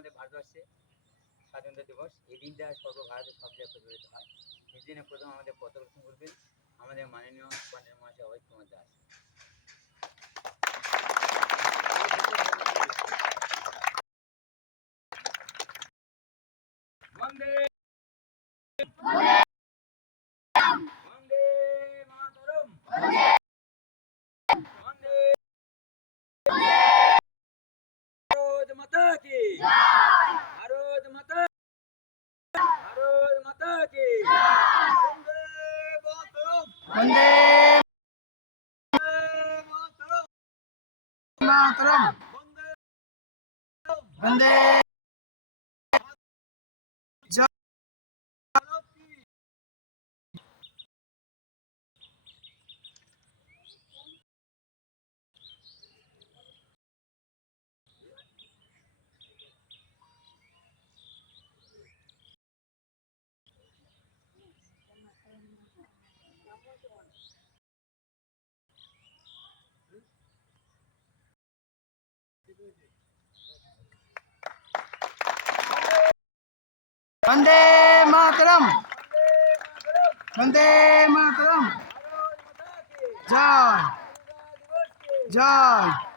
আমাদের ভারতবর্ষে স্বাধীনতা দিবস। এই দিনটা সর্বভারতে সব জায়গায় প্রচলিত হয়। এই দিনে প্রথম আমাদের পতাকা উত্তোলন করবেন আমাদের মাননীয় পঞ্চায়েত মহাশয় অভয় কুমার দাস। বন্দে বন্দে মাতরম, বন্দে ভারত মাতা কি, ভারত মাতা, ভারত মাতা কি, বন্দে মাতরম, वंदे মাতরম, मातरम বন্দে वंदे ভারত কি। वंदे मातरम वंदे मातरम भारत माता की जय दिवस की जय